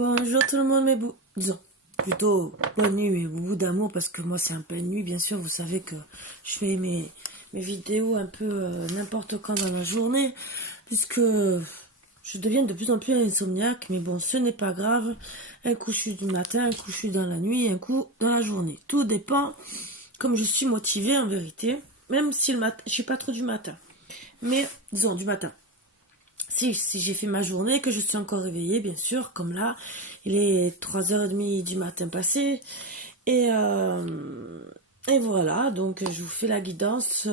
Bonjour tout le monde, disons, plutôt bonne nuit, mes boubous d'amour, parce que moi c'est un peu une nuit, bien sûr, vous savez que je fais mes vidéos un peu n'importe quand dans la journée, puisque je deviens de plus en plus insomniaque, mais bon, ce n'est pas grave, un coup je suis du matin, un coup je suis dans la nuit, un coup dans la journée, tout dépend, comme je suis motivée en vérité, même si le matin, je suis pas trop du matin, mais disons du matin. Si j'ai fait ma journée, que je suis encore réveillée, bien sûr, comme là, il est 3h30 du matin passé. Et, et voilà, donc je vous fais la guidance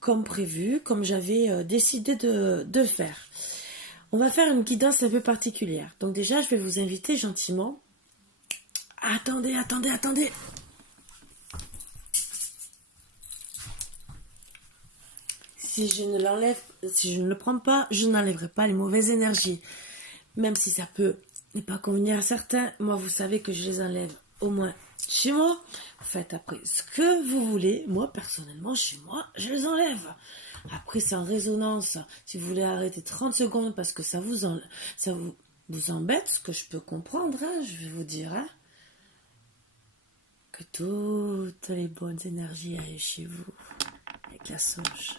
comme prévu, comme j'avais décidé de faire. On va faire une guidance un peu particulière. Donc déjà, je vais vous inviter gentiment. Attendez. Si je ne le prends pas, je n'enlèverai pas les mauvaises énergies. Même si ça peut ne pas convenir à certains, moi vous savez que je les enlève au moins chez moi. Faites après ce que vous voulez. Moi personnellement, chez moi, je les enlève. Après c'est en résonance. Si vous voulez arrêter 30 secondes parce que ça vous embête, ce que je peux comprendre, hein, je vais vous dire, hein, que toutes les bonnes énergies aillent chez vous avec la sauge,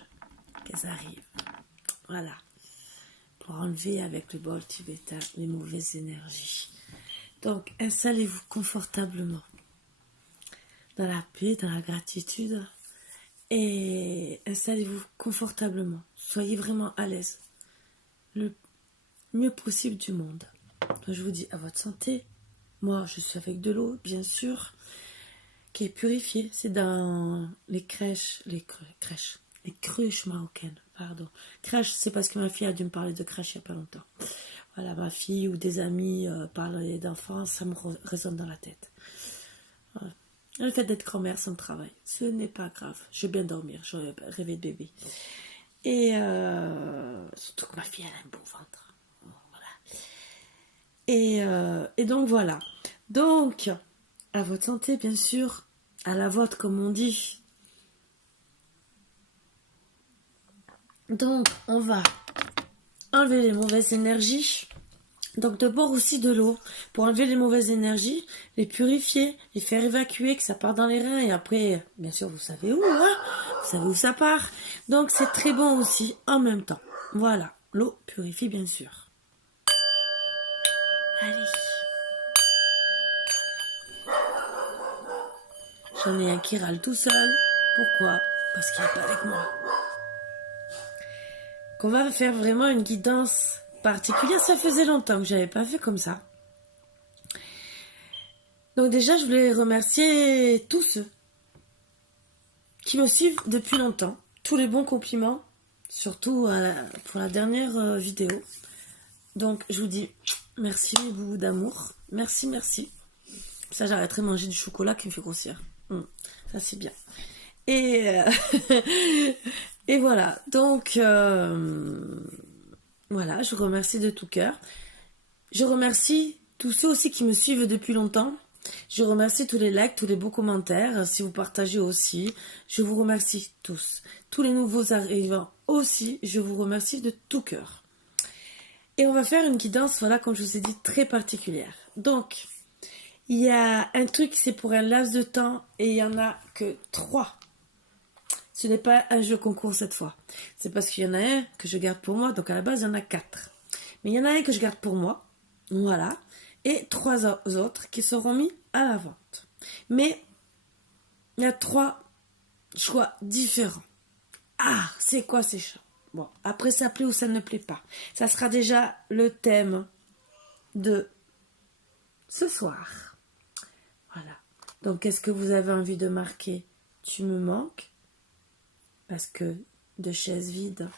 qu'elles arrivent. Voilà. Pour enlever avec le bol tibétain les mauvaises énergies. Donc, installez-vous confortablement dans la paix, dans la gratitude et installez-vous confortablement. Soyez vraiment à l'aise. Le mieux possible du monde. Donc, je vous dis à votre santé. Moi, je suis avec de l'eau, bien sûr, qui est purifiée. C'est dans les cruches marocaines, pardon. Crèche, c'est parce que ma fille a dû me parler de crèche il n'y a pas longtemps. Voilà, ma fille ou des amis parlent d'enfants, ça me résonne dans la tête. Voilà. Le fait d'être grand-mère, ça me travaille. Ce n'est pas grave. Je vais bien dormir, je rêvé de bébé. Et surtout que ma fille, elle a un beau ventre. Voilà. Et donc voilà. Donc, à votre santé, bien sûr. À la vôtre, comme on dit. Donc, on va enlever les mauvaises énergies. Donc, d'abord aussi de l'eau pour enlever les mauvaises énergies, les purifier, les faire évacuer, que ça part dans les reins. Et après, bien sûr, vous savez où, hein, vous savez où ça part. Donc, c'est très bon aussi en même temps. Voilà, l'eau purifie, bien sûr. Allez. J'en ai un qui râle tout seul. Pourquoi? Parce qu'il n'est pas avec moi. Qu'on va faire vraiment une guidance particulière. Ça faisait longtemps que je n'avais pas fait comme ça. Donc déjà, je voulais remercier tous ceux qui me suivent depuis longtemps. Tous les bons compliments, surtout pour la dernière vidéo. Donc je vous dis merci mes boubous d'amour. Merci. Ça, j'arrêterai de manger du chocolat qui me fait grossir. Ça, c'est bien. Et, et voilà. Donc, voilà, je vous remercie de tout cœur. Je remercie tous ceux aussi qui me suivent depuis longtemps. Je remercie tous les likes, tous les beaux commentaires. Si vous partagez aussi, je vous remercie tous. Tous les nouveaux arrivants aussi, je vous remercie de tout cœur. Et on va faire une guidance, voilà, comme je vous ai dit, très particulière. Donc, il y a un truc, c'est pour un laps de temps, et il n'y en a que 3. Ce n'est pas un jeu concours cette fois. C'est parce qu'il y en a un que je garde pour moi, donc à la base, il y en a 4. Mais il y en a un que je garde pour moi, voilà, et 3 autres qui seront mis à la vente. Mais il y a 3 choix différents. Ah, c'est quoi ces choix? Bon, après ça plaît ou ça ne plaît pas. Ça sera déjà le thème de ce soir. Voilà. Donc, est-ce que vous avez envie de marquer « Tu me manques » parce que de chaises vides,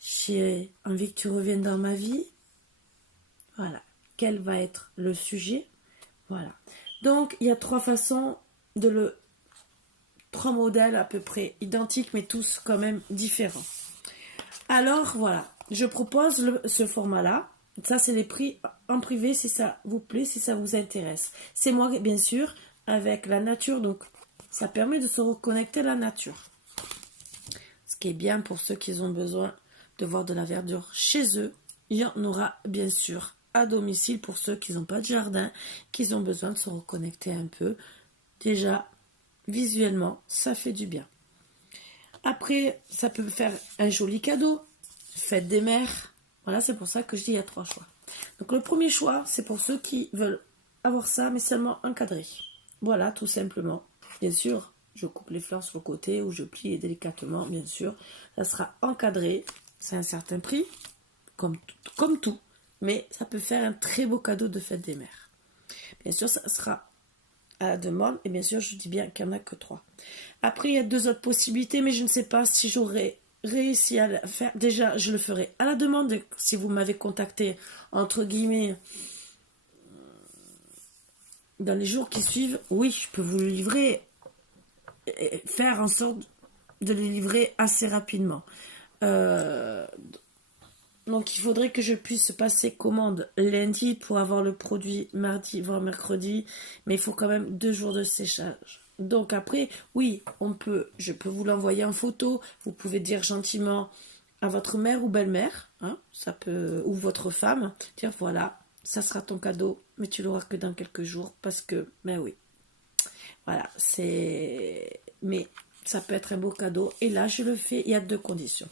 j'ai envie que tu reviennes dans ma vie. Voilà. Quel va être le sujet? Voilà. Donc, il y a 3 façons 3 modèles à peu près identiques, mais tous quand même différents. Alors, voilà. Je propose ce format-là. Ça, c'est les prix en privé, si ça vous plaît, si ça vous intéresse. C'est moi, bien sûr, avec la nature. Donc, ça permet de se reconnecter à la nature. Ce qui est bien pour ceux qui ont besoin de voir de la verdure chez eux. Il y en aura, bien sûr, à domicile pour ceux qui n'ont pas de jardin, qui ont besoin de se reconnecter un peu. Déjà, visuellement, ça fait du bien. Après, ça peut faire un joli cadeau. Fête des mères. Voilà, c'est pour ça que je dis il y a 3 choix. Donc le premier choix, c'est pour ceux qui veulent avoir ça, mais seulement encadré. Voilà, tout simplement. Bien sûr, je coupe les fleurs sur le côté ou je plie délicatement, bien sûr. Ça sera encadré. C'est un certain prix, comme tout. Mais ça peut faire un très beau cadeau de fête des mères. Bien sûr, ça sera à la demande. Et bien sûr, je dis bien qu'il n'y en a que 3. Après, il y a 2 autres possibilités, mais je ne sais pas si j'aurai réussi à le faire. Déjà, je le ferai à la demande. Si vous m'avez contacté, entre guillemets, dans les jours qui suivent, oui, je peux vous le livrer, et faire en sorte de le livrer assez rapidement. Donc il faudrait que je puisse passer commande lundi pour avoir le produit mardi voire mercredi, mais il faut quand même 2 jours de séchage. Donc après, oui, je peux vous l'envoyer en photo. Vous pouvez dire gentiment à votre mère ou belle-mère, hein, ça peut, ou votre femme, dire voilà, ça sera ton cadeau, mais tu l'auras que dans quelques jours parce que, mais oui, voilà, mais ça peut être un beau cadeau. Et là, je le fais. Il y a 2 conditions.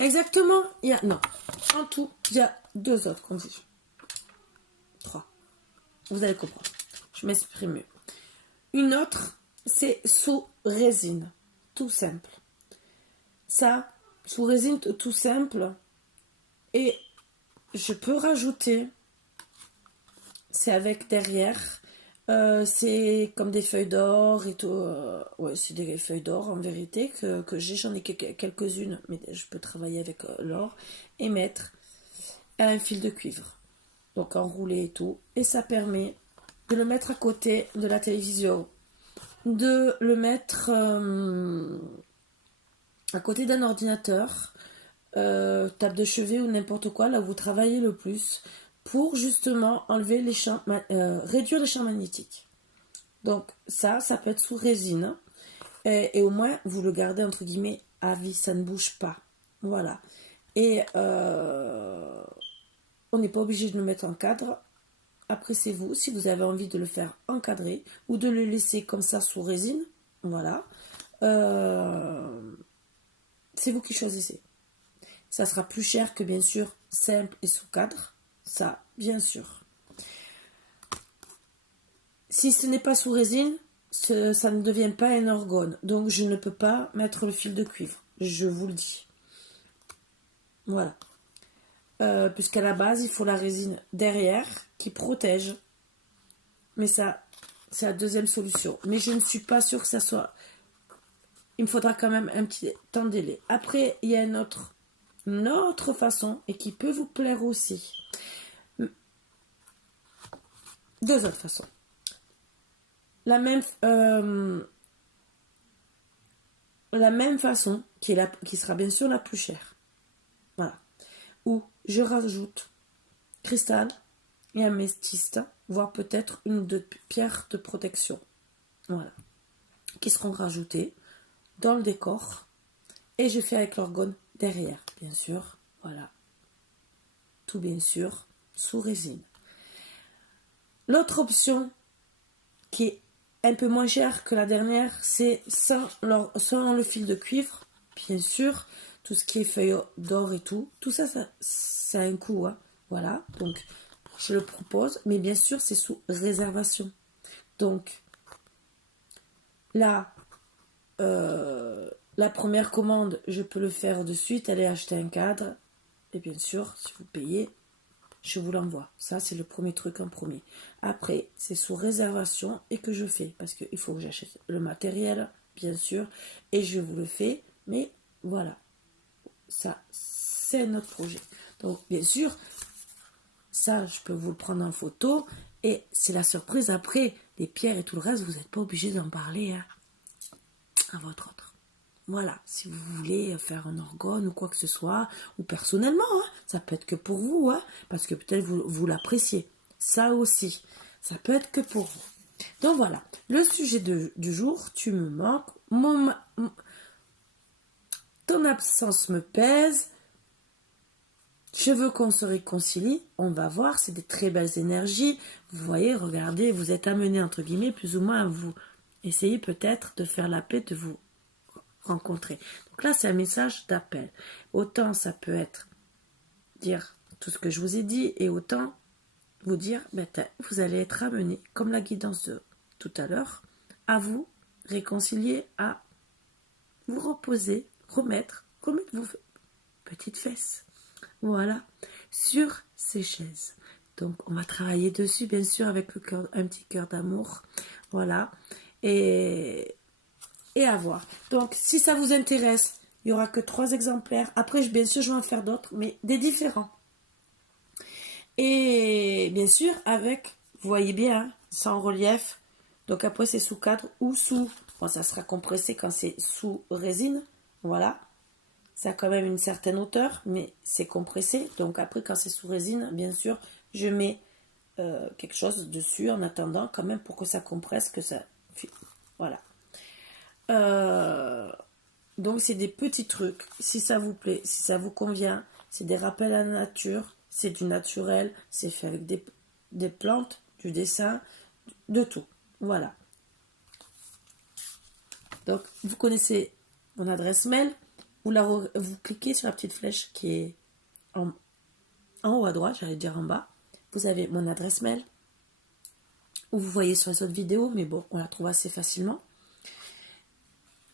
Exactement, en tout, il y a 2 autres conditions. 3. Vous allez comprendre. Je m'exprime mieux. Une autre, c'est sous résine. Tout simple. Ça, sous résine tout simple. Et je peux rajouter, c'est avec derrière, c'est comme des feuilles d'or et tout. Ouais, c'est des feuilles d'or en vérité que j'en ai quelques-unes, mais je peux travailler avec l'or et mettre un fil de cuivre. Donc enroulé et tout. Et ça permet de le mettre à côté de la télévision, de le mettre à côté d'un ordinateur, table de chevet ou n'importe quoi, là où vous travaillez le plus, pour justement enlever les champs, réduire les champs magnétiques. Donc ça peut être sous résine. Et au moins, vous le gardez entre guillemets à vie, ça ne bouge pas. Voilà. Et on n'est pas obligé de le mettre en cadre. Après, c'est vous, si vous avez envie de le faire encadrer ou de le laisser comme ça sous résine. Voilà. C'est vous qui choisissez. Ça sera plus cher que bien sûr simple et sous cadre. Ça, bien sûr. Si ce n'est pas sous résine, ça ne devient pas un orgone. Donc je ne peux pas mettre le fil de cuivre. Je vous le dis. Voilà. Puisqu'à la base, il faut la résine derrière qui protège. Mais ça, c'est la deuxième solution. Mais je ne suis pas sûre que ça soit... Il me faudra quand même un petit temps de délai. Après, il y a une autre façon et qui peut vous plaire aussi. 2 autres façons. La même façon qui sera bien sûr la plus chère. Voilà. Où je rajoute cristal et améthyste, voire peut-être une ou 2 pierres de protection. Voilà. Qui seront rajoutées dans le décor. Et je fais avec l'orgone derrière, bien sûr. Voilà. Tout bien sûr sous résine. L'autre option qui est un peu moins chère que la dernière, c'est sans le fil de cuivre, bien sûr. Tout ce qui est feuilles d'or et tout ça, ça a un coût. Hein. Voilà, donc je le propose, mais bien sûr, c'est sous réservation. Donc, là, la première commande, je peux le faire de suite, aller acheter un cadre, et bien sûr, si vous payez, je vous l'envoie. Ça, c'est le premier truc en premier. Après, c'est sous réservation et que je fais. Parce qu'il faut que j'achète le matériel, bien sûr. Et je vous le fais. Mais voilà. Ça, c'est notre projet. Donc, bien sûr, ça, je peux vous le prendre en photo. Et c'est la surprise. Après, les pierres et tout le reste, vous n'êtes pas obligé d'en parler à votre autre. Voilà, si vous voulez faire un orgone ou quoi que ce soit, ou personnellement, hein, ça peut être que pour vous, hein, parce que peut-être vous l'appréciez. Ça aussi, ça peut être que pour vous. Donc voilà, le sujet du jour, tu me manques. ton absence me pèse. Je veux qu'on se réconcilie. On va voir, c'est des très belles énergies. Vous voyez, regardez, vous êtes amenés, entre guillemets, plus ou moins à vous essayer peut-être de faire la paix, de vous rencontrer. Donc là, c'est un message d'appel. Autant ça peut être dire tout ce que je vous ai dit, et autant vous dire, vous allez être amenés, comme la guidance de tout à l'heure, à vous réconcilier, à vous reposer, remettre vos petites fesses. Voilà, sur ces chaises. Donc, on va travailler dessus, bien sûr, avec le cœur, un petit cœur d'amour. Voilà. Et à voir. Donc, si ça vous intéresse, il n'y aura que 3 exemplaires. Après, bien sûr, je vais en faire d'autres, mais des différents. Et bien sûr, avec, vous voyez bien, hein, sans relief. Donc, après, c'est sous cadre ou sous. Bon, ça sera compressé quand c'est sous résine. Voilà. Ça a quand même une certaine hauteur, mais c'est compressé. Donc après, quand c'est sous résine, bien sûr, je mets quelque chose dessus en attendant quand même pour que ça compresse, que ça... Voilà. Donc c'est des petits trucs. Si ça vous plaît, si ça vous convient, c'est des rappels à la nature, c'est du naturel, c'est fait avec des plantes, du dessin, de tout. Voilà. Donc vous connaissez mon adresse mail. Vous cliquez sur la petite flèche qui est en haut à droite, j'allais dire en bas. Vous avez mon adresse mail. Ou vous voyez sur les autres vidéos, mais bon, on la trouve assez facilement.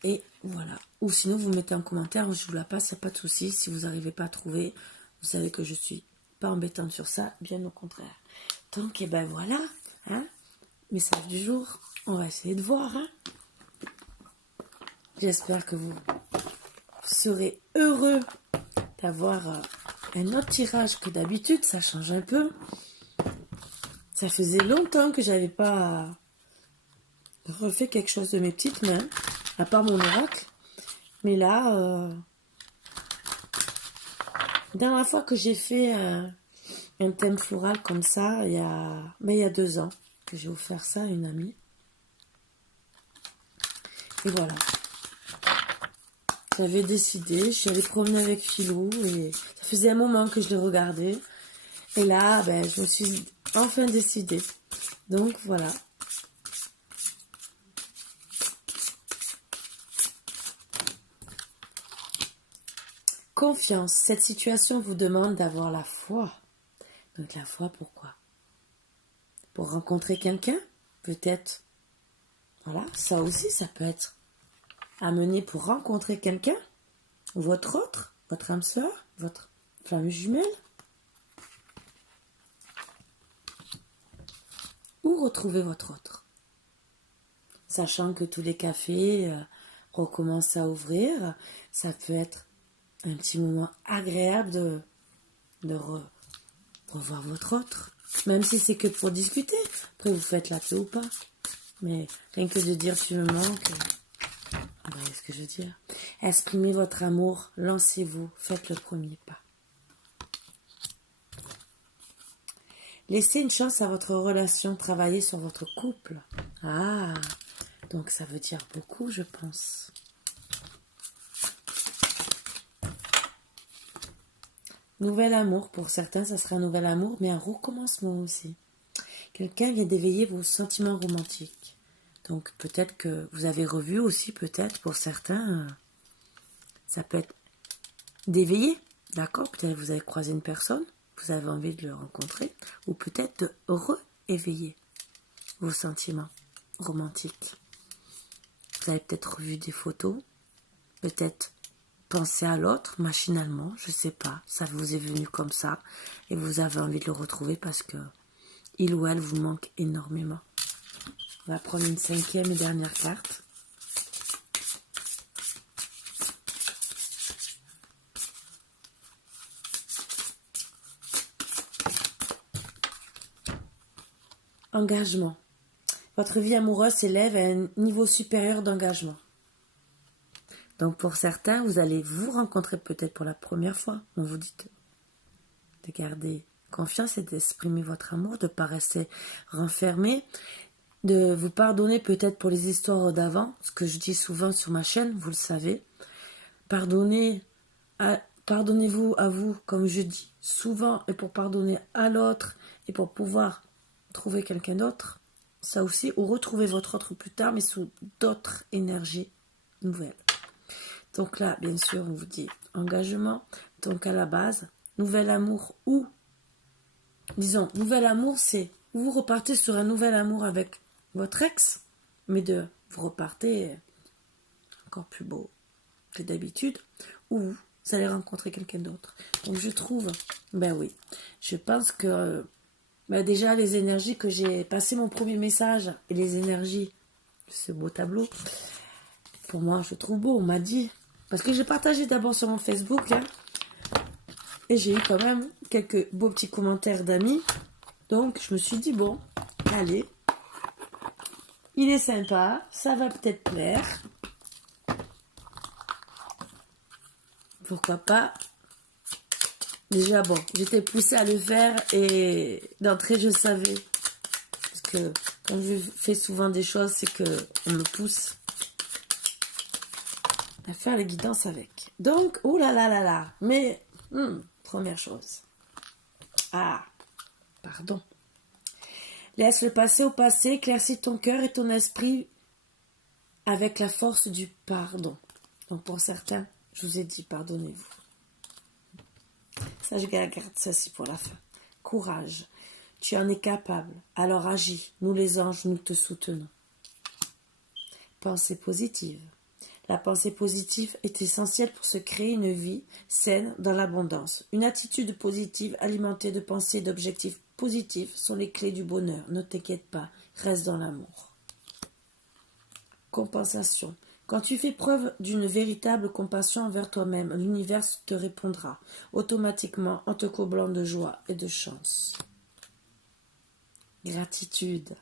Et voilà. Ou sinon, vous mettez en commentaire, je vous la passe, il n'y a pas de souci. Si vous n'arrivez pas à trouver, vous savez que je ne suis pas embêtante sur ça, bien au contraire. Donc, et ben voilà. Hein, message du jour. On va essayer de voir. Hein. J'espère que vous serez heureux d'avoir un autre tirage que d'habitude, ça change un peu. Ça faisait longtemps que j'avais pas refait quelque chose de mes petites mains, à part mon oracle. Mais là, la dernière fois que j'ai fait un thème floral comme ça, il y a 2 ans, que j'ai offert ça à une amie. Et voilà. J'avais décidé, je suis allée promener avec Philou et ça faisait un moment que je l'ai regardé. Et là, je me suis enfin décidée. Donc voilà. Confiance. Cette situation vous demande d'avoir la foi. Donc la foi, pourquoi? Pour rencontrer quelqu'un, peut-être. Voilà, ça aussi, ça peut être amené pour rencontrer quelqu'un, votre âme sœur, votre flamme jumelle, ou retrouver votre autre. Sachant que tous les cafés recommencent à ouvrir, ça peut être un petit moment agréable de revoir votre autre. Même si c'est que pour discuter. Après, vous faites la paix ou pas. Mais rien que de dire tu me manques... Vous voyez ce que je veux dire? Exprimez votre amour, lancez-vous, faites le premier pas. Laissez une chance à votre relation, travaillez sur votre couple. Ah, donc ça veut dire beaucoup, je pense. Nouvel amour, pour certains, ça sera un nouvel amour, mais un recommencement aussi. Quelqu'un vient d'éveiller vos sentiments romantiques. Donc peut-être que vous avez revu aussi, peut-être pour certains, ça peut être d'éveiller, d'accord? Peut-être que vous avez croisé une personne, vous avez envie de le rencontrer, ou peut-être de rééveiller vos sentiments romantiques. Vous avez peut-être revu des photos, peut-être pensé à l'autre machinalement, je ne sais pas, ça vous est venu comme ça, et vous avez envie de le retrouver parce que il ou elle vous manque énormément. On va prendre une 5e et dernière carte. Engagement. Votre vie amoureuse s'élève à un niveau supérieur d'engagement. Donc pour certains, vous allez vous rencontrer peut-être pour la première fois. On vous dit de garder confiance et d'exprimer votre amour, de ne pas rester renfermé, de vous pardonner peut-être pour les histoires d'avant, ce que je dis souvent sur ma chaîne, vous le savez. Pardonnez, pardonnez-vous à vous, comme je dis souvent, et pour pardonner à l'autre, et pour pouvoir trouver quelqu'un d'autre, ça aussi, ou retrouver votre autre plus tard, mais sous d'autres énergies nouvelles. Donc là, bien sûr, on vous dit engagement. Donc à la base, nouvel amour ou, disons, nouvel amour, c'est vous repartez sur un nouvel amour avec votre ex, mais vous repartez encore plus beau que d'habitude, ou vous allez rencontrer quelqu'un d'autre. Donc je trouve, ben oui, je pense que déjà les énergies que j'ai passé mon premier message et les énergies de ce beau tableau, pour moi je trouve beau, on m'a dit, parce que j'ai partagé d'abord sur mon Facebook, hein, et j'ai eu quand même quelques beaux petits commentaires d'amis, donc je me suis dit bon, allez, il est sympa, ça va peut-être plaire, pourquoi pas. Déjà bon, j'étais poussée à le faire et d'entrée je savais, parce que quand je fais souvent des choses, c'est que on me pousse à faire les guidances avec. Donc, oh là là là là, mais première chose. Ah, pardon. Laisse le passé au passé, éclaircis ton cœur et ton esprit avec la force du pardon. Donc pour certains, je vous ai dit pardonnez-vous. Ça, je garde ceci pour la fin. Courage, tu en es capable, alors agis. Nous les anges, nous te soutenons. Pensée positive. La pensée positive est essentielle pour se créer une vie saine dans l'abondance. Une attitude positive alimentée de pensées et d'objectifs positifs sont les clés du bonheur. Ne t'inquiète pas, reste dans l'amour. Compensation. Quand tu fais preuve d'une véritable compassion envers toi-même, l'univers te répondra automatiquement en te comblant de joie et de chance. Gratitude.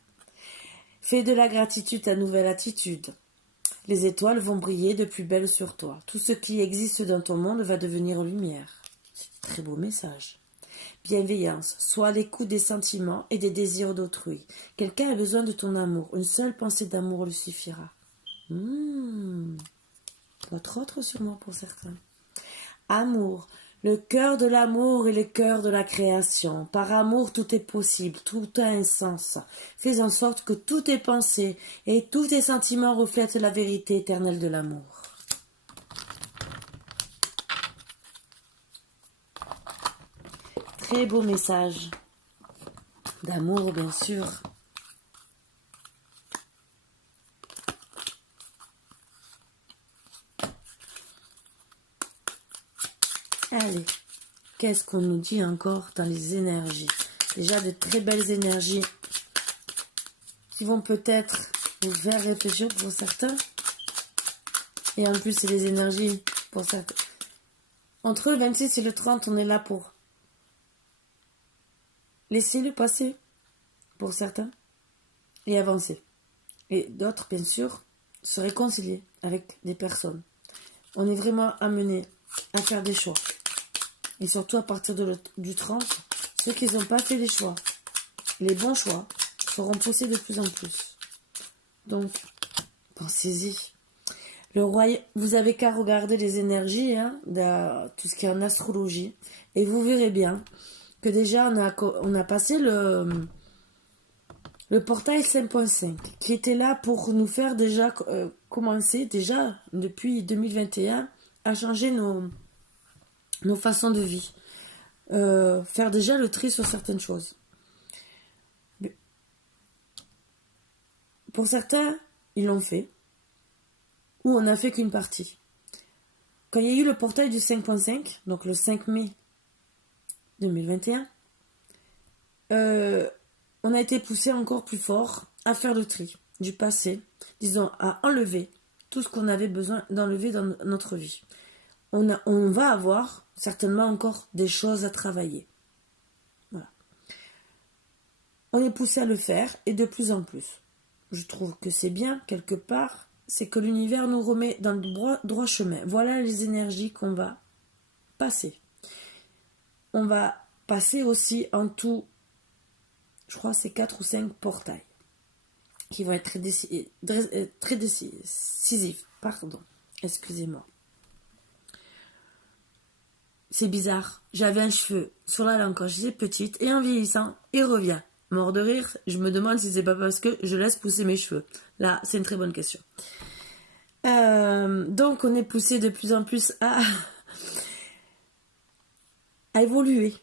Fais de la gratitude ta nouvelle attitude. Les étoiles vont briller de plus belle sur toi. Tout ce qui existe dans ton monde va devenir lumière. C'est un très beau message. Bienveillance. Sois à l'écoute des sentiments et des désirs d'autrui. Quelqu'un a besoin de ton amour. Une seule pensée d'amour lui suffira. Votre autre sûrement pour certains. Amour. Le cœur de l'amour est le cœur de la création. Par amour, tout est possible, tout a un sens. Fais en sorte que tous tes pensées et tous tes sentiments reflètent la vérité éternelle de l'amour. Très beau message d'amour, bien sûr. Allez, qu'est-ce qu'on nous dit encore dans les énergies? Déjà de très belles énergies qui vont peut-être vous faire réfléchir pour certains. Et en plus, c'est les énergies pour certains. Entre le 26 et le 30, on est là pour laisser le passé pour certains et avancer. Et d'autres, bien sûr, se réconcilier avec des personnes. On est vraiment amené à faire des choix. Et surtout à partir du 30, ceux qui n'ont pas fait les choix, les bons choix, seront poussés de plus en plus. Donc, pensez-y. Vous avez qu'à regarder les énergies, de tout ce qui est en astrologie, et vous verrez bien que déjà on a passé le portail 5.5, qui était là pour nous faire déjà commencer, déjà depuis 2021, à changer nos façons de vie. Faire déjà le tri sur certaines choses. Pour certains, ils l'ont fait, ou on n'a fait qu'une partie. Quand il y a eu le portail du 5.5, donc le 5 mai 2021, on a été poussé encore plus fort à faire le tri du passé, disons à enlever tout ce qu'on avait besoin d'enlever dans notre vie. On va avoir certainement encore des choses à travailler. Voilà. On est poussé à le faire et de plus en plus. Je trouve que c'est bien, quelque part, c'est que l'univers nous remet dans le droit chemin. Voilà les énergies qu'on va passer. On va passer aussi en tout, je crois c'est 4 ou 5 portails qui vont être très décisifs. Pardon, excusez-moi. c'est bizarre. J'avais un cheveu sur la langue quand j'étais petite et en vieillissant, il revient. Mort de rire, je me demande si c'est pas parce que je laisse pousser mes cheveux. Là, c'est une très bonne question. Donc, on est poussé de plus en plus à évoluer.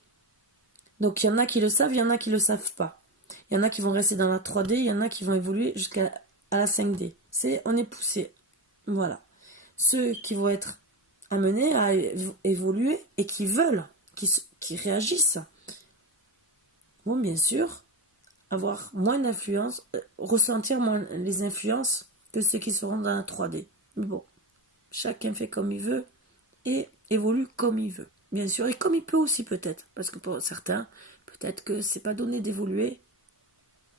Donc, il y en a qui le savent, il y en a qui le savent pas. Il y en a qui vont rester dans la 3D, il y en a qui vont évoluer jusqu'à la 5D. On est poussé. Voilà. Ceux qui vont être amenés à évoluer et qui veulent, qui réagissent, vont bien sûr avoir moins d'influence, ressentir moins les influences que ceux qui seront dans la 3D. Mais bon, chacun fait comme il veut et évolue comme il veut. Bien sûr, et comme il peut aussi peut-être. Parce que pour certains, peut-être que c'est pas donné d'évoluer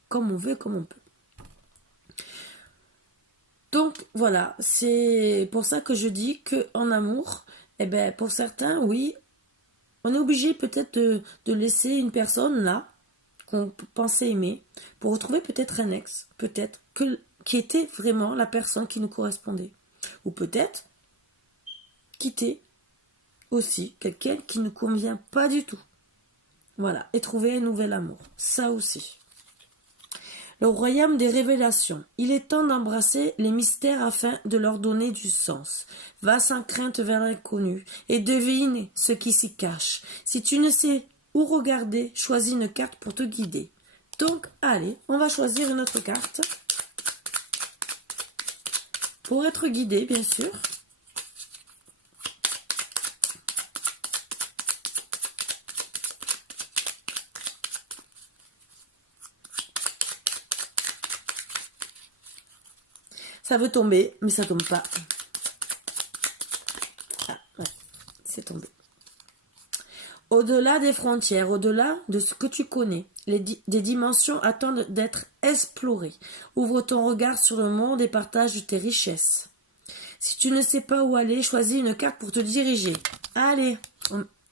comme on veut, comme on peut. Donc voilà, c'est pour ça que je dis qu'en amour, eh ben, pour certains, oui, on est obligé peut-être de laisser une personne là, qu'on pensait aimer, pour retrouver peut-être un ex, peut-être, qui était vraiment la personne qui nous correspondait. Ou peut-être quitter aussi quelqu'un qui ne convient pas du tout. Voilà, et trouver un nouvel amour. Ça aussi. Le royaume des révélations. Il est temps d'embrasser les mystères afin de leur donner du sens. Va sans crainte vers l'inconnu et devine ce qui s'y cache. Si tu ne sais où regarder, choisis une carte pour te guider. Donc, allez, on va choisir une autre carte. Pour être guidé, bien sûr. Ça veut tomber, mais ça tombe pas. Ah, ouais, c'est tombé. Au-delà des frontières, au-delà de ce que tu connais, des dimensions attendent d'être explorées. Ouvre ton regard sur le monde et partage tes richesses. Si tu ne sais pas où aller, choisis une carte pour te diriger. Allez.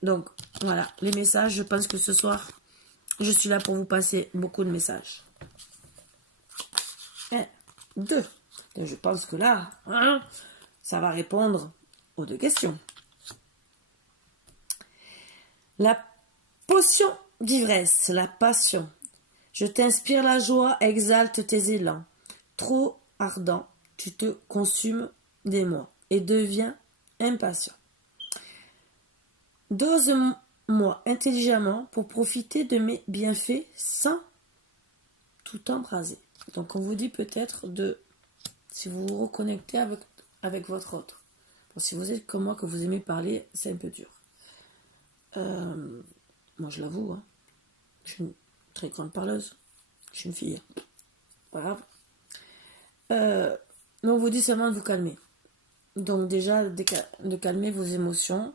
Donc, voilà, les messages, je pense que ce soir, je suis là pour vous passer beaucoup de messages. 1, 2. Je pense que là, ça va répondre aux 2 questions. La potion d'ivresse, la passion. Je t'inspire la joie, exalte tes élans. Trop ardent, tu te consumes d'émoi et deviens impatient. Dose-moi intelligemment pour profiter de mes bienfaits sans tout embraser. Donc on vous dit peut-être si vous vous reconnectez avec votre autre. Bon, si vous êtes comme moi, que vous aimez parler, c'est un peu dur. Moi je l'avoue, hein, je suis une très grande parleuse. Je suis une fille. Voilà. Mais on vous dit seulement de vous calmer. Donc déjà, de calmer vos émotions,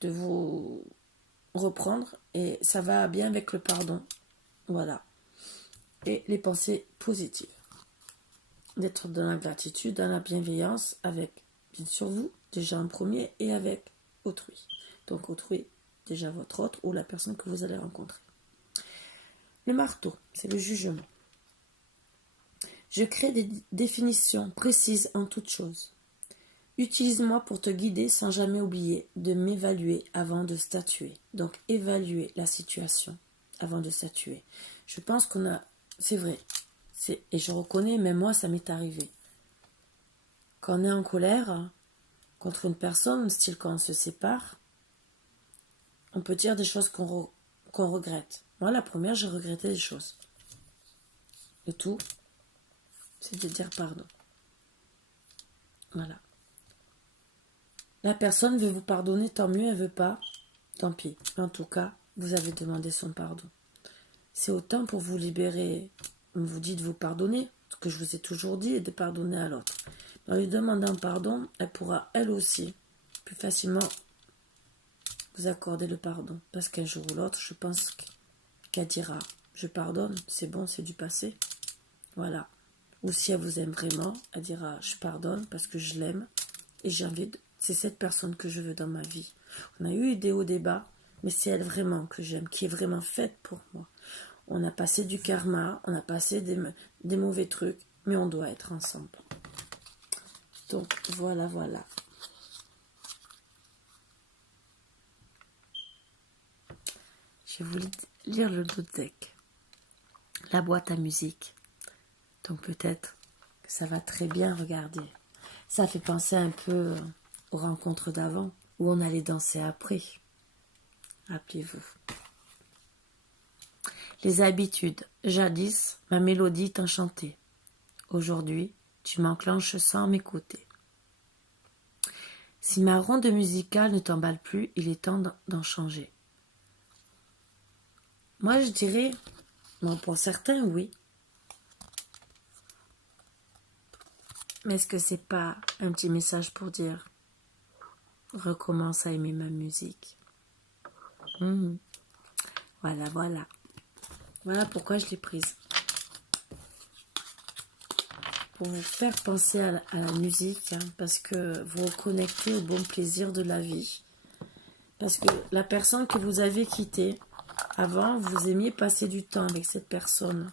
de vous reprendre. Et ça va bien avec le pardon. Voilà. Et les pensées positives. D'être dans la gratitude, dans la bienveillance, avec, bien sûr, vous, déjà en premier, et avec autrui. Donc autrui, déjà votre autre ou la personne que vous allez rencontrer. Le marteau, c'est le jugement. Je crée des définitions précises en toute chose. Utilise-moi pour te guider sans jamais oublier de m'évaluer avant de statuer. Donc, évaluer la situation avant de statuer. Je pense c'est vrai. Et je reconnais, même moi, ça m'est arrivé. Quand on est en colère contre une personne, style quand on se sépare, on peut dire des choses qu'on regrette. Moi, la première, j'ai regretté des choses. Le tout, c'est de dire pardon. Voilà. La personne veut vous pardonner, tant mieux, elle veut pas, tant pis. Mais en tout cas, vous avez demandé son pardon. C'est autant pour vous libérer. On vous dit de vous pardonner, ce que je vous ai toujours dit, et de pardonner à l'autre. En lui demandant pardon, elle pourra, elle aussi, plus facilement vous accorder le pardon. Parce qu'un jour ou l'autre, je pense qu'elle dira, je pardonne, c'est bon, c'est du passé. Voilà. Ou si elle vous aime vraiment, elle dira, je pardonne parce que je l'aime et c'est cette personne que je veux dans ma vie. On a eu des hauts débats, mais c'est elle vraiment que j'aime, qui est vraiment faite pour moi. On a passé du karma, on a passé des mauvais trucs, mais on doit être ensemble. Donc voilà. je vais vous lire le dos deck. La boîte à musique. Donc peut-être que ça va très bien, regardez. Ça fait penser un peu aux rencontres d'avant, où on allait danser après. Rappelez-vous. Les habitudes. Jadis, ma mélodie t'enchantait. Aujourd'hui, tu m'enclenches sans m'écouter. Si ma ronde musicale ne t'emballe plus, il est temps d'en changer. Moi, je dirais, bon, pour certains, oui. Mais est-ce que c'est pas un petit message pour dire recommence à aimer ma musique? Voilà, voilà. Voilà pourquoi je l'ai prise. Pour vous faire penser à la musique, hein, parce que vous vous connectez au bon plaisir de la vie. Parce que la personne que vous avez quittée, avant, vous aimiez passer du temps avec cette personne.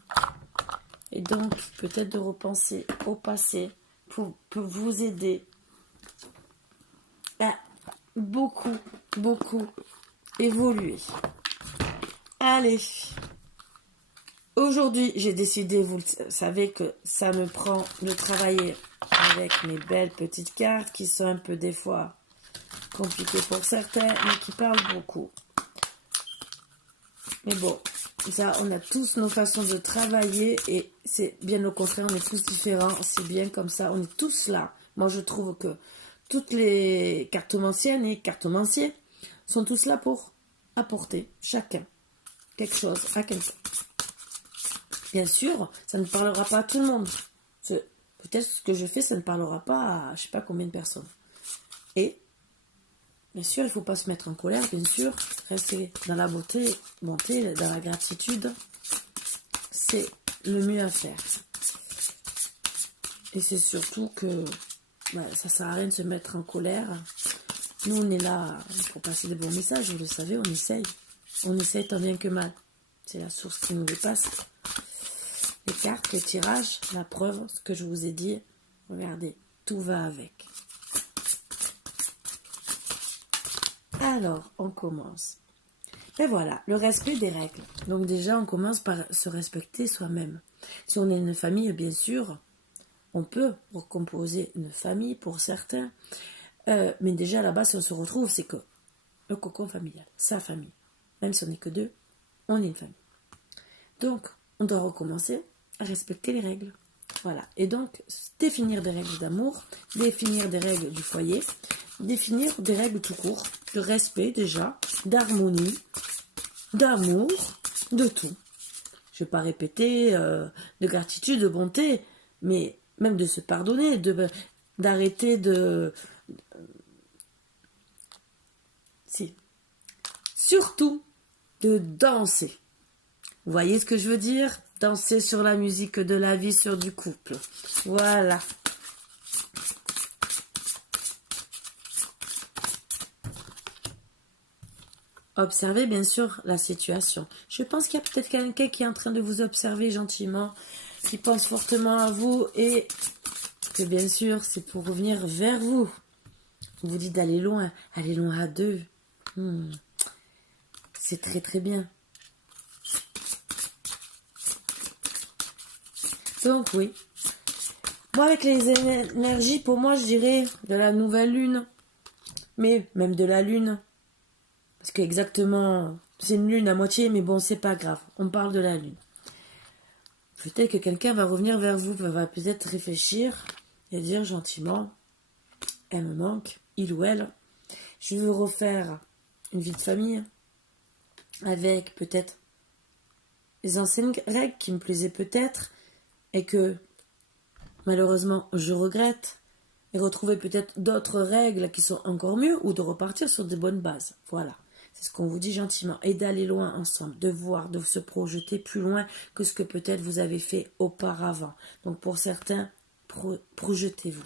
Et donc, peut-être de repenser au passé peut vous aider à beaucoup, beaucoup évoluer. Allez, aujourd'hui, j'ai décidé, vous le savez, que ça me prend de travailler avec mes belles petites cartes qui sont un peu des fois compliquées pour certains, mais qui parlent beaucoup. Mais bon, ça, on a tous nos façons de travailler et c'est bien au contraire, on est tous différents, c'est bien comme ça, on est tous là. Moi, je trouve que toutes les cartomanciennes et cartomanciers sont tous là pour apporter chacun quelque chose à quelqu'un. Bien sûr, ça ne parlera pas à tout le monde. Peut-être ce que je fais, ça ne parlera pas à je ne sais pas combien de personnes. Et bien sûr, il ne faut pas se mettre en colère, bien sûr. Rester dans la beauté, monter dans la gratitude, c'est le mieux à faire. Et c'est surtout que ça ne sert à rien de se mettre en colère. Nous, on est là pour passer des bons messages, vous le savez, on essaye. On essaye tant bien que mal. C'est la source qui nous dépasse. Les cartes, les tirages, la preuve, ce que je vous ai dit, regardez, tout va avec. Alors, on commence. Et voilà, le respect des règles. Donc déjà, on commence par se respecter soi-même. Si on est une famille, bien sûr, on peut recomposer une famille pour certains. Mais déjà, là-bas, si on se retrouve, c'est que le cocon familial, sa famille. Même si on n'est que deux, on est une famille. Donc, on doit recommencer à respecter les règles. Voilà. Et donc, définir des règles d'amour, définir des règles du foyer, définir des règles tout court, de respect déjà, d'harmonie, d'amour, de tout. Je ne vais pas répéter de gratitude, de bonté, mais même de se pardonner, d'arrêter de... Si. Surtout de danser. Vous voyez ce que je veux dire? Danser sur la musique de la vie, sur du couple. Voilà. Observez bien sûr la situation. Je pense qu'il y a peut-être quelqu'un qui est en train de vous observer gentiment, qui pense fortement à vous et que bien sûr c'est pour revenir vers vous. On vous dit d'aller loin à deux. C'est très très bien. Donc oui. Moi avec les énergies, pour moi je dirais de la nouvelle lune, mais même de la lune. Parce qu'exactement, c'est une lune à moitié, mais bon, c'est pas grave. On parle de la lune. Peut-être que quelqu'un va revenir vers vous, va peut-être réfléchir et dire gentiment, elle me manque, il ou elle. Je veux refaire une vie de famille avec peut-être les anciennes règles qui me plaisaient peut-être et que malheureusement je regrette et retrouver peut-être d'autres règles qui sont encore mieux ou de repartir sur de bonnes bases. Voilà. C'est ce qu'on vous dit gentiment. Et d'aller loin ensemble, de voir, de se projeter plus loin que ce que peut-être vous avez fait auparavant. Donc pour certains, projetez-vous.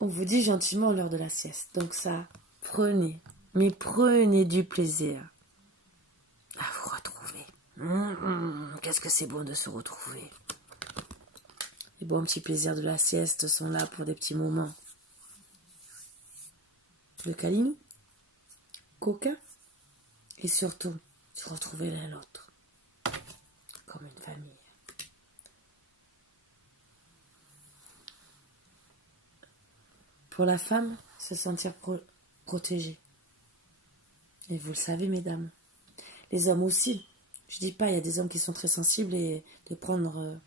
On vous dit gentiment l'heure de la sieste. Donc ça, prenez, mais prenez du plaisir à vous retrouver. Qu'est-ce que c'est bon de se retrouver. Les bons petits plaisirs de la sieste sont là pour des petits moments. Le câlin, coca, Et surtout, se retrouver l'un l'autre, comme une famille. Pour la femme, se sentir protégée. Et vous le savez, mesdames. Les hommes aussi. Je dis pas, il y a des hommes qui sont très sensibles et de prendre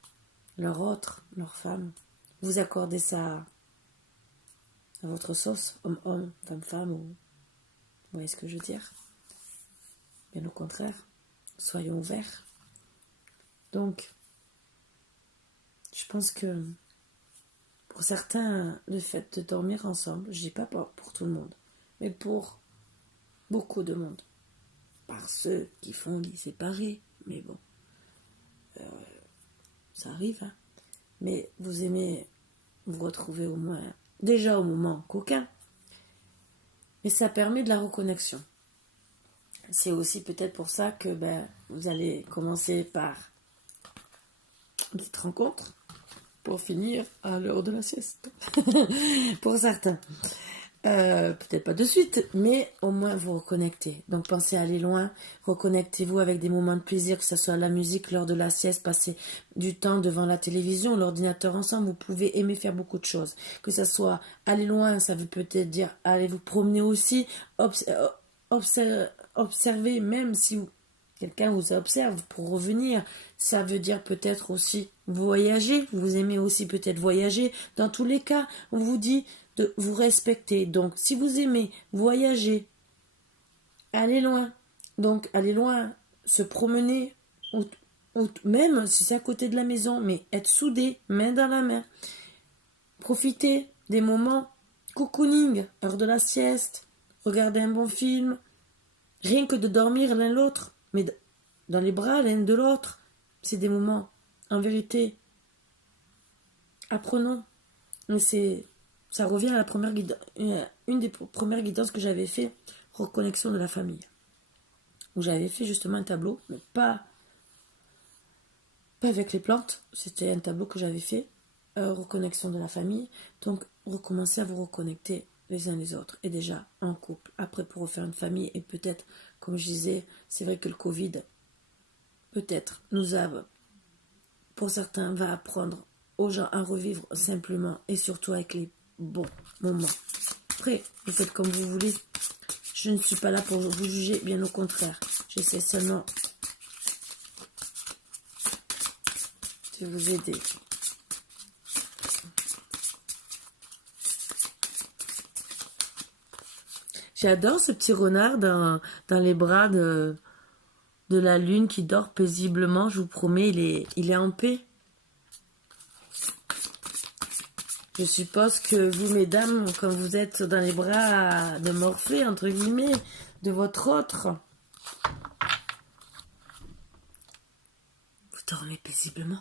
leur autre, leur femme. Vous accordez ça à votre sauce, homme-homme, femme-femme, ou... Vous voyez ce que je veux dire? Bien au contraire, soyons ouverts. Donc, je pense que pour certains, le fait de dormir ensemble, je dis pas pour tout le monde, mais pour beaucoup de monde. Par ceux qui font lit séparés, mais bon, ça arrive, hein. Mais vous aimez vous retrouver au moins, déjà au moment coquin, mais ça permet de la reconnexion. C'est aussi peut-être pour ça que vous allez commencer par une petite rencontre pour finir à l'heure de la sieste. Pour certains. Peut-être pas de suite, mais au moins vous reconnectez. Donc pensez à aller loin, reconnectez-vous avec des moments de plaisir, que ce soit la musique, l'heure de la sieste, passer du temps devant la télévision, l'ordinateur ensemble. Vous pouvez aimer faire beaucoup de choses. Que ce soit aller loin, ça veut peut-être dire aller vous promener aussi, observer, même si quelqu'un vous observe pour revenir. Ça veut dire peut-être aussi voyager. Vous aimez aussi peut-être voyager. Dans tous les cas, on vous dit de vous respecter. Donc, si vous aimez voyager, aller loin. Donc, aller loin, se promener, ou même si c'est à côté de la maison, mais être soudés, main dans la main. Profitez des moments cocooning, heure de la sieste, regarder un bon film, rien que de dormir l'un l'autre, mais dans les bras l'un de l'autre. C'est des moments, en vérité, apprenons. Ça revient à la première une des premières guidances que j'avais fait, reconnexion de la famille. Où j'avais fait justement un tableau, mais pas avec les plantes. C'était un tableau que j'avais fait, reconnexion de la famille. Donc, recommencer à vous reconnecter les uns les autres. Et déjà, en couple. Après, pour refaire une famille. Et peut-être, comme je disais, c'est vrai que le Covid, peut-être, pour certains, va apprendre aux gens à revivre simplement et surtout avec les bons moments. Après, vous faites comme vous voulez. Je ne suis pas là pour vous juger, bien au contraire. J'essaie seulement de vous aider. J'adore ce petit renard dans les bras de la lune qui dort paisiblement. Je vous promets, il est en paix. Je suppose que vous, mesdames, quand vous êtes dans les bras de Morphée, entre guillemets, de votre autre, vous dormez paisiblement.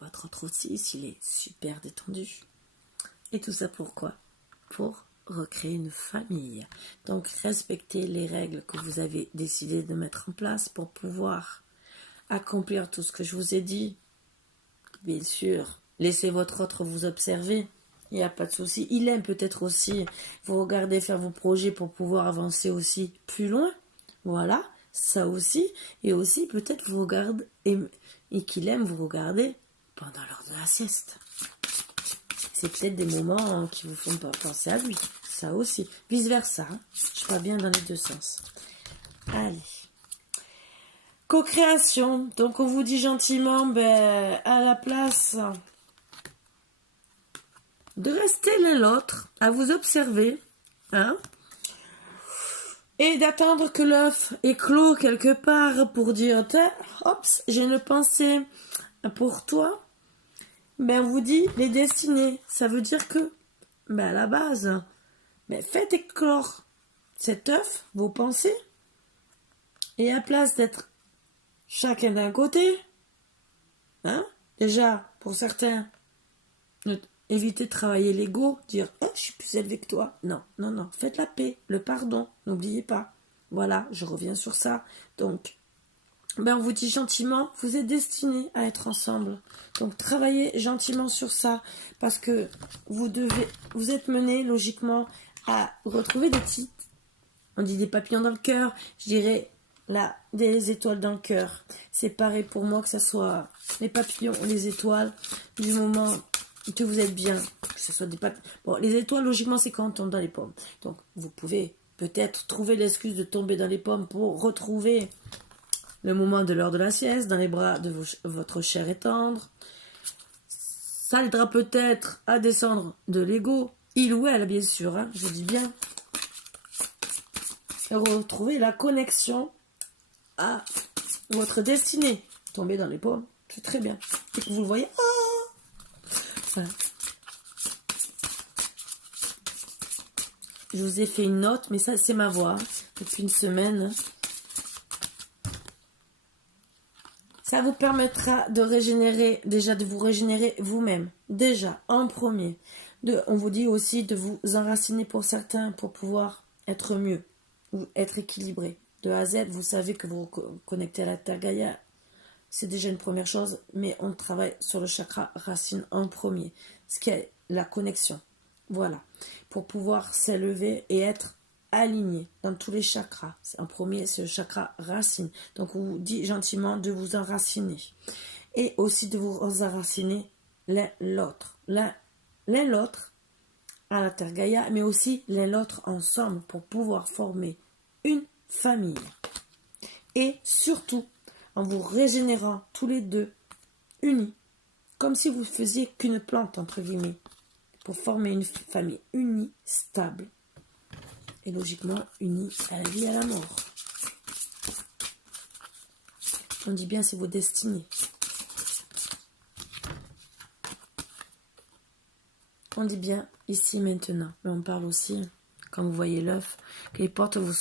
Votre autre aussi, s'il est super détendu. Et tout ça pourquoi? Pour recréer une famille. Donc, respectez les règles que vous avez décidé de mettre en place pour pouvoir accomplir tout ce que je vous ai dit. Bien sûr, laissez votre autre vous observer. Il n'y a pas de souci. Il aime peut-être aussi vous regarder faire vos projets pour pouvoir avancer aussi plus loin. Voilà, ça aussi. Et aussi, peut-être vous regarde et qu'il aime vous regarder pendant l'heure de la sieste. C'est peut-être des moments qui vous font penser à lui. Ça aussi. Vice versa. Hein. Je suis pas bien dans les deux sens. Allez. Co-création. Donc on vous dit gentiment, à la place de rester l'un l'autre, à vous observer, hein, et d'attendre que l'œuf éclot quelque part pour dire, hop, j'ai une pensée pour toi. On vous dit les destinées. Ça veut dire que, à la base, faites éclore cet œuf, vos pensées, et à place d'être chacun d'un côté, hein, déjà, pour certains, évitez de travailler l'ego, dire je suis plus élevé que toi. Non, faites la paix, le pardon, n'oubliez pas. Voilà, je reviens sur ça. Donc, on vous dit gentiment, vous êtes destinés à être ensemble. Donc, travaillez gentiment sur ça, parce que vous êtes menés logiquement à retrouver des On dit des papillons dans le cœur. Je dirais là, des étoiles dans le cœur. C'est pareil pour moi, que ce soit les papillons ou les étoiles. Du moment que vous êtes bien, que ce soit des papillons. Bon, les étoiles, logiquement, c'est quand on tombe dans les pommes. Donc, vous pouvez peut-être trouver l'excuse de tomber dans les pommes pour retrouver le moment de l'heure de la sieste dans les bras de votre cher et tendre. Ça aidera peut-être à descendre de l'ego. Il ou elle, bien sûr, hein, je dis bien. Et retrouver la connexion à votre destinée. Tomber dans les pommes, c'est très bien. Et que vous le voyez. Oh, voilà. Je vous ai fait une note, mais ça, c'est ma voix. Depuis une semaine. Ça vous permettra de régénérer, déjà de vous régénérer vous-même. Déjà, en premier. On vous dit aussi de vous enraciner pour certains pour pouvoir être mieux. Ou être équilibré. De A à Z, vous savez que vous vous connectez à la Terre Gaïa. C'est déjà une première chose, mais on travaille sur le chakra racine en premier. Ce qui est la connexion. Voilà. Pour pouvoir s'élever et être aligné dans tous les chakras. En premier, c'est le chakra racine. Donc, on vous dit gentiment de vous enraciner. Et aussi de vous enraciner l'un l'autre. L'un l'autre à la Terre Gaïa, mais aussi l'un l'autre ensemble pour pouvoir former une famille. Et surtout, en vous régénérant tous les deux unis, comme si vous faisiez qu'une plante, entre guillemets, pour former une famille unie, stable, et logiquement unie à la vie et à la mort. On dit bien c'est vos destinées. On dit bien ici maintenant, mais on parle aussi, quand vous voyez l'œuf, que les portes vont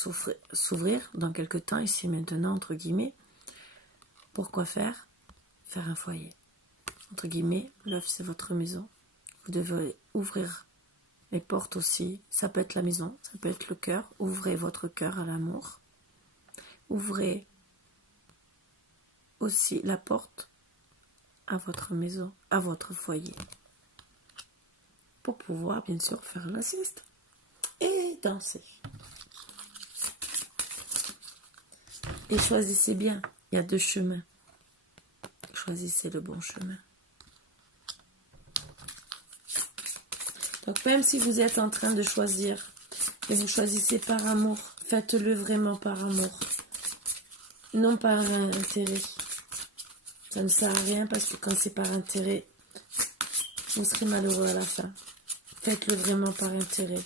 s'ouvrir dans quelque temps, ici maintenant, entre guillemets. Pourquoi faire? Faire un foyer. Entre guillemets, l'œuf c'est votre maison. Vous devez ouvrir les portes aussi. Ça peut être la maison, ça peut être le cœur. Ouvrez votre cœur à l'amour. Ouvrez aussi la porte à votre maison, à votre foyer. Pour pouvoir, bien sûr, faire la sieste et danser. Et choisissez bien. Il y a deux chemins. Choisissez le bon chemin. Donc même si vous êtes en train de choisir et vous choisissez par amour, faites-le vraiment par amour. Non par intérêt. Ça ne sert à rien parce que quand c'est par intérêt, vous serez malheureux à la fin. Faites-le vraiment par intérêt.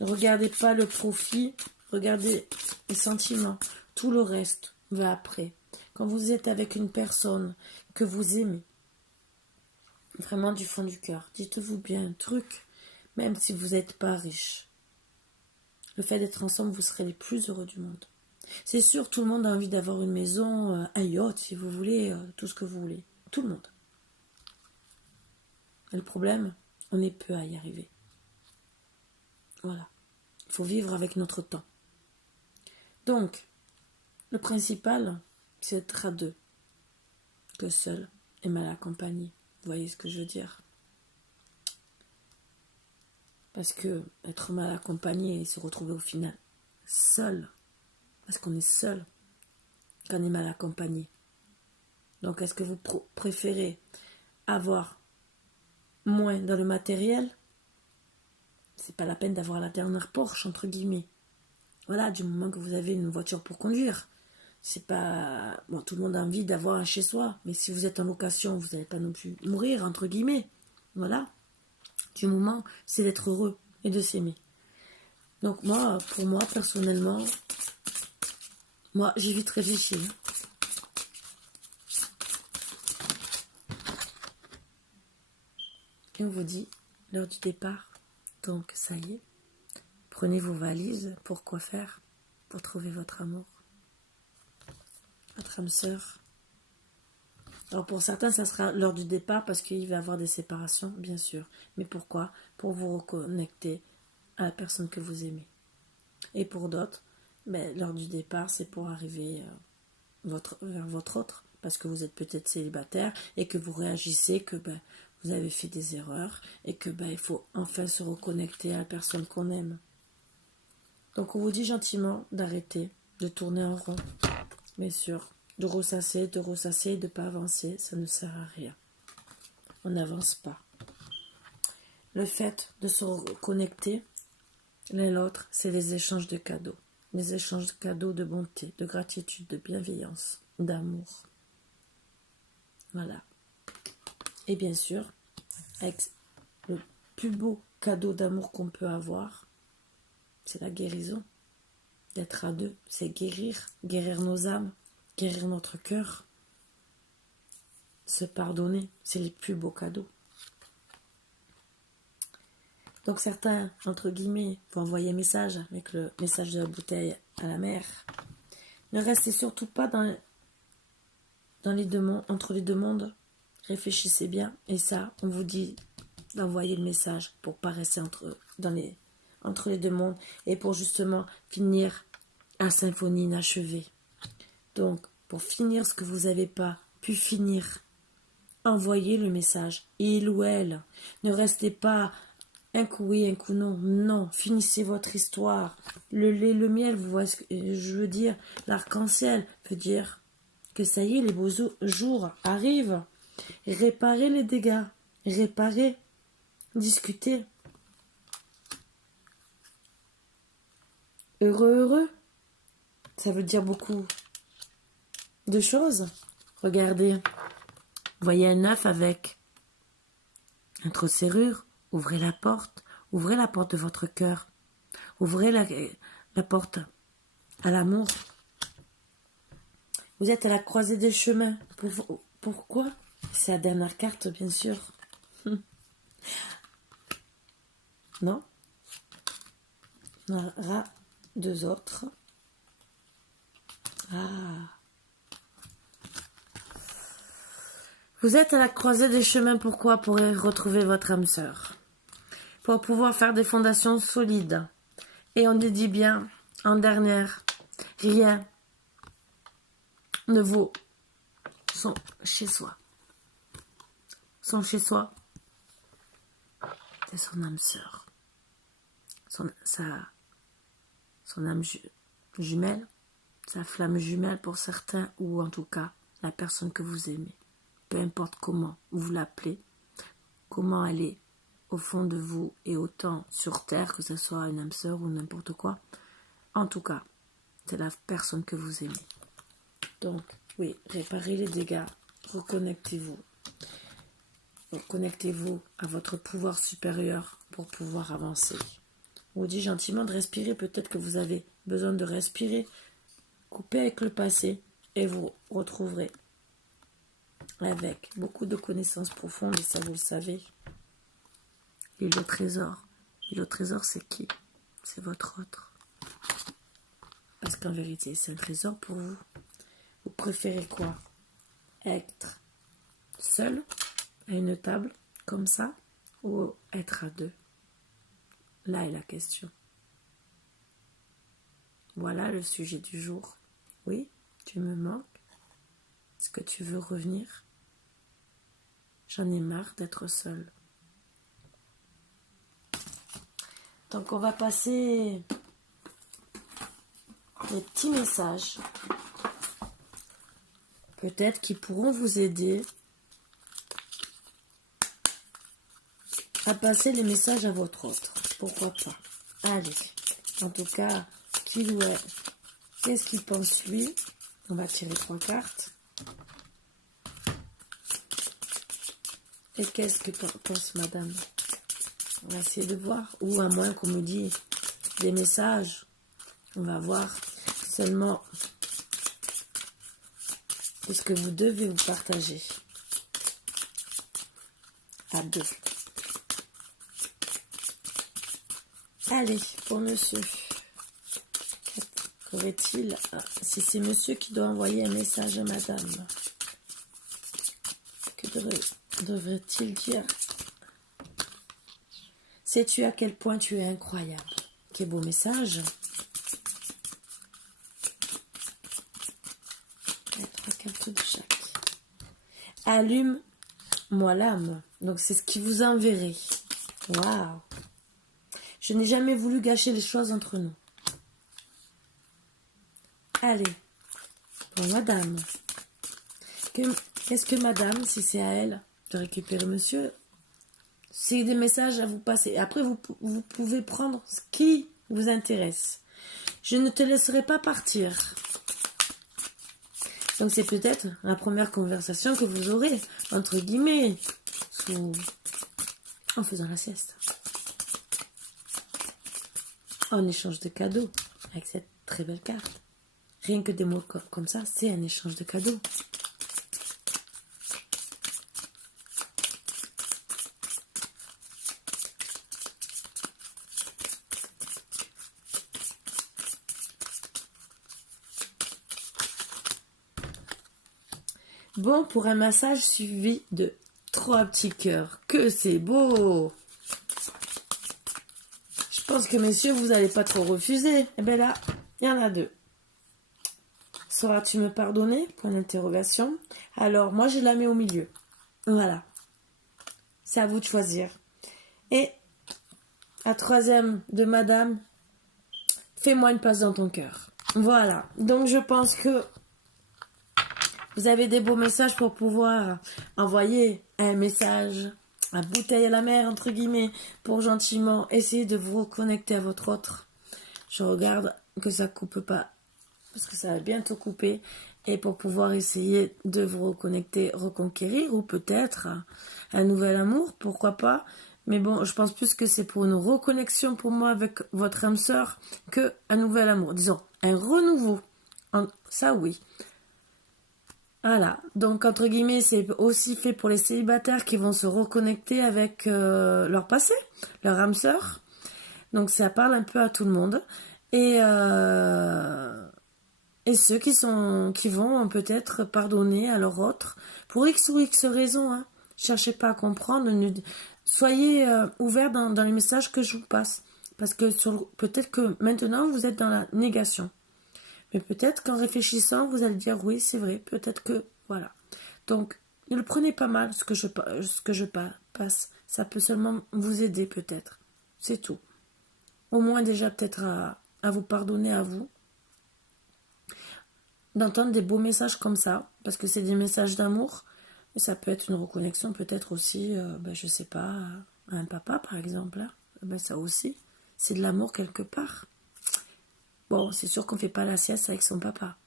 Ne regardez pas le profit, regardez les sentiments. Tout le reste va après. Quand vous êtes avec une personne que vous aimez, vraiment du fond du cœur, dites-vous bien un truc, même si vous n'êtes pas riche. Le fait d'être ensemble, vous serez les plus heureux du monde. C'est sûr, tout le monde a envie d'avoir une maison, un yacht, si vous voulez, tout ce que vous voulez. Tout le monde. Et le problème, on est peu à y arriver. Voilà. Il faut vivre avec notre temps. Donc, le principal, c'est être à deux, que seul et mal accompagné. Vous voyez ce que je veux dire? Parce que être mal accompagné et se retrouver au final seul, parce qu'on est seul quand on est mal accompagné. Donc, est-ce que vous préférez avoir moins dans le matériel? C'est pas la peine d'avoir la dernière Porsche, entre guillemets. Voilà, du moment que vous avez une voiture pour conduire. C'est pas... Bon, tout le monde a envie d'avoir un chez-soi, mais si vous êtes en location, vous n'allez pas non plus mourir, entre guillemets. Voilà. Du moment, c'est d'être heureux et de s'aimer. Donc moi, pour moi, personnellement, moi, j'ai vite réfléchi. Et on vous dit, l'heure du départ. Donc, ça y est. Prenez vos valises. Pour quoi faire? Pour trouver votre amour. Votre âme sœur. Alors pour certains, ça sera l'heure du départ parce qu'il va y avoir des séparations, bien sûr. Mais pourquoi? Pour vous reconnecter à la personne que vous aimez. Et pour d'autres, l'heure du départ, c'est pour arriver vers votre autre. Parce que vous êtes peut-être célibataire et que vous réagissez que vous avez fait des erreurs et que il faut enfin se reconnecter à la personne qu'on aime. Donc on vous dit gentiment d'arrêter, de tourner en rond. Bien sûr, de ressasser, de ne pas avancer, ça ne sert à rien. On n'avance pas. Le fait de se reconnecter l'un l'autre, c'est les échanges de cadeaux. Les échanges de cadeaux de bonté, de gratitude, de bienveillance, d'amour. Voilà. Et bien sûr, avec le plus beau cadeau d'amour qu'on peut avoir, c'est la guérison. D'être à deux, c'est guérir nos âmes, guérir notre cœur. Se pardonner, c'est les plus beaux cadeaux. Donc certains, entre guillemets, vont envoyer un message avec le message de la bouteille à la mer. Ne restez surtout pas entre les deux mondes. Réfléchissez bien. Et ça, on vous dit d'envoyer le message pour pas rester entre les deux mondes et pour justement finir la symphonie inachevée. Donc, pour finir ce que vous n'avez pas pu finir, envoyez le message. Il ou elle. Ne restez pas un coup oui, un coup non. Non, finissez votre histoire. Le lait, le miel, vous voyez ce que je veux dire. L'arc-en-ciel veut dire que ça y est, les beaux jours arrivent. Réparez les dégâts. Réparez. Discutez. Heureux. Ça veut dire beaucoup de choses. Regardez. Voyez un œuf avec un trou de serrure. Ouvrez la porte de votre cœur. Ouvrez la porte à l'amour. Vous êtes à la croisée des chemins. Pourquoi? C'est la dernière carte, bien sûr. Non? On aura deux autres. Vous êtes à la croisée des chemins. Pourquoi? Pour retrouver votre âme sœur. Pour pouvoir faire des fondations solides. Et on le dit bien, en dernière, rien ne vaut son chez soi. Son chez soi, c'est son âme sœur. Son âme jumelle, sa flamme jumelle pour certains, ou en tout cas, la personne que vous aimez. Peu importe comment vous l'appelez, comment elle est au fond de vous et autant sur terre, que ce soit une âme sœur ou n'importe quoi. En tout cas, c'est la personne que vous aimez. Donc, oui, réparez les dégâts, reconnectez-vous. Connectez-vous à votre pouvoir supérieur pour pouvoir avancer. On vous dit gentiment de respirer, peut-être que vous avez besoin de respirer. Coupez avec le passé et vous retrouverez avec beaucoup de connaissances profondes, et ça vous le savez. Et le trésor. Et le trésor, c'est qui? C'est votre autre. Parce qu'en vérité, c'est un trésor pour vous. Vous préférez quoi? Être seul à une table comme ça ou être à deux? Là est la question. Voilà le sujet du jour. Oui, tu me manques. Est-ce que tu veux revenir? J'en ai marre d'être seule. Donc on va passer les petits messages. Peut-être qui pourront vous aider à passer les messages à votre autre. Pourquoi pas? Allez. En tout cas, qu'il ou elle, qu'est-ce qu'il pense lui? On va tirer 3 cartes. Et qu'est-ce que pense madame? On va essayer de voir. Ou à moins qu'on me dise des messages. On va voir seulement ce que vous devez vous partager. À deux. Allez, pour monsieur. Qu'aurait-il? Si c'est monsieur qui doit envoyer un message à madame, que devrait-il dire? Sais-tu à quel point tu es incroyable? Quel beau message. 3 cartes de chaque. Allume-moi l'âme. Donc c'est ce qui vous enverrait. Waouh. Je n'ai jamais voulu gâcher les choses entre nous. Allez, pour madame. Qu'est-ce que madame, si c'est à elle de récupérer monsieur, c'est des messages à vous passer. Après, vous pouvez prendre ce qui vous intéresse. Je ne te laisserai pas partir. Donc c'est peut-être la première conversation que vous aurez, entre guillemets, en faisant la sieste. En échange de cadeaux, avec cette très belle carte. Rien que des mots comme ça, c'est un échange de cadeaux. Bon, pour un massage suivi de 3 petits cœurs. Que c'est beau! Je pense que messieurs, vous n'allez pas trop refuser. Eh bien là, il y en a 2. Sauras-tu me pardonner? Point d'interrogation. Alors, moi, je la mets au milieu. Voilà. C'est à vous de choisir. Et la 3e de madame, fais-moi une place dans ton cœur. Voilà. Donc, je pense que vous avez des beaux messages pour pouvoir envoyer un message à bouteille à la mer, entre guillemets, pour gentiment essayer de vous reconnecter à votre autre. Je regarde que ça coupe pas, parce que ça va bientôt couper, et pour pouvoir essayer de vous reconnecter, reconquérir, ou peut-être un nouvel amour, pourquoi pas. Mais bon, je pense plus que c'est pour une reconnexion pour moi avec votre âme sœur que un nouvel amour. Disons, un renouveau. Ça, oui. Voilà, donc entre guillemets, c'est aussi fait pour les célibataires qui vont se reconnecter avec leur passé, leur âme sœur. Donc ça parle un peu à tout le monde. Et ceux qui vont peut-être pardonner à leur autre, pour X ou X raisons. Hein. Cherchez pas à comprendre, soyez ouverts dans les messages que je vous passe. Parce que peut-être que maintenant, vous êtes dans la négation. Mais peut-être qu'en réfléchissant, vous allez dire oui, c'est vrai, peut-être que, voilà. Donc, ne le prenez pas mal, ce que je passe. Ça peut seulement vous aider, peut-être. C'est tout. Au moins, déjà, peut-être à vous pardonner à vous. D'entendre des beaux messages comme ça, parce que c'est des messages d'amour. Et ça peut être une reconnexion, peut-être aussi, je sais pas, à un papa, par exemple. Hein. Ça aussi, c'est de l'amour quelque part. Bon, c'est sûr qu'on ne fait pas la sieste avec son papa.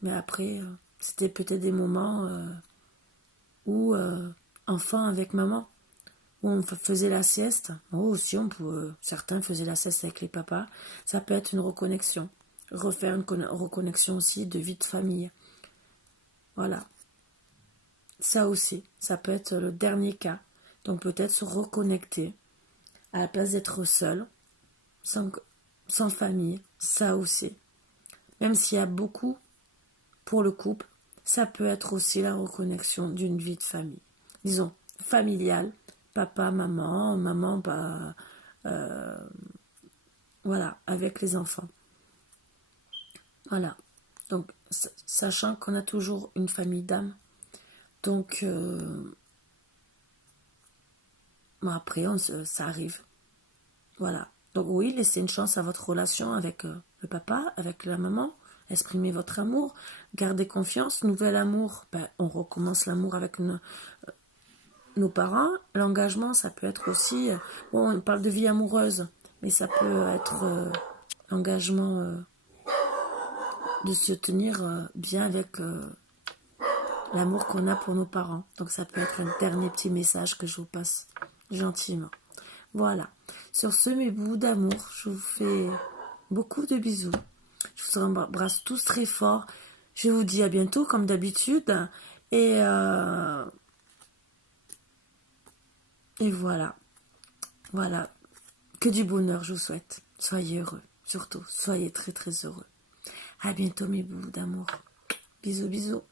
Mais après, c'était peut-être des moments où, enfant avec maman, où on faisait la sieste. Oh, aussi, certains faisaient la sieste avec les papas. Ça peut être une reconnexion. Refaire une reconnexion aussi de vie de famille. Voilà. Ça aussi, ça peut être le dernier cas. Donc peut-être se reconnecter à la place d'être seul, sans famille, ça aussi. Même s'il y a beaucoup pour le couple, ça peut être aussi la reconnexion d'une vie de famille. Disons, familiale, papa, maman, voilà, avec les enfants. Voilà. Donc, sachant qu'on a toujours une famille d'âme. Donc, après, ça arrive. Voilà. Donc oui, laissez une chance à votre relation avec le papa, avec la maman. Exprimez votre amour. Gardez confiance. Nouvel amour, on recommence l'amour avec nos parents. L'engagement, ça peut être aussi... on parle de vie amoureuse, mais ça peut être l'engagement de se tenir bien avec l'amour qu'on a pour nos parents. Donc ça peut être un dernier petit message que je vous passe gentiment. Voilà. Sur ce, mes bouts d'amour, je vous fais beaucoup de bisous. Je vous embrasse tous très fort. Je vous dis à bientôt, comme d'habitude. Et voilà. Voilà. Que du bonheur, je vous souhaite. Soyez heureux. Surtout, soyez très très heureux. À bientôt, mes bouts d'amour. Bisous, bisous.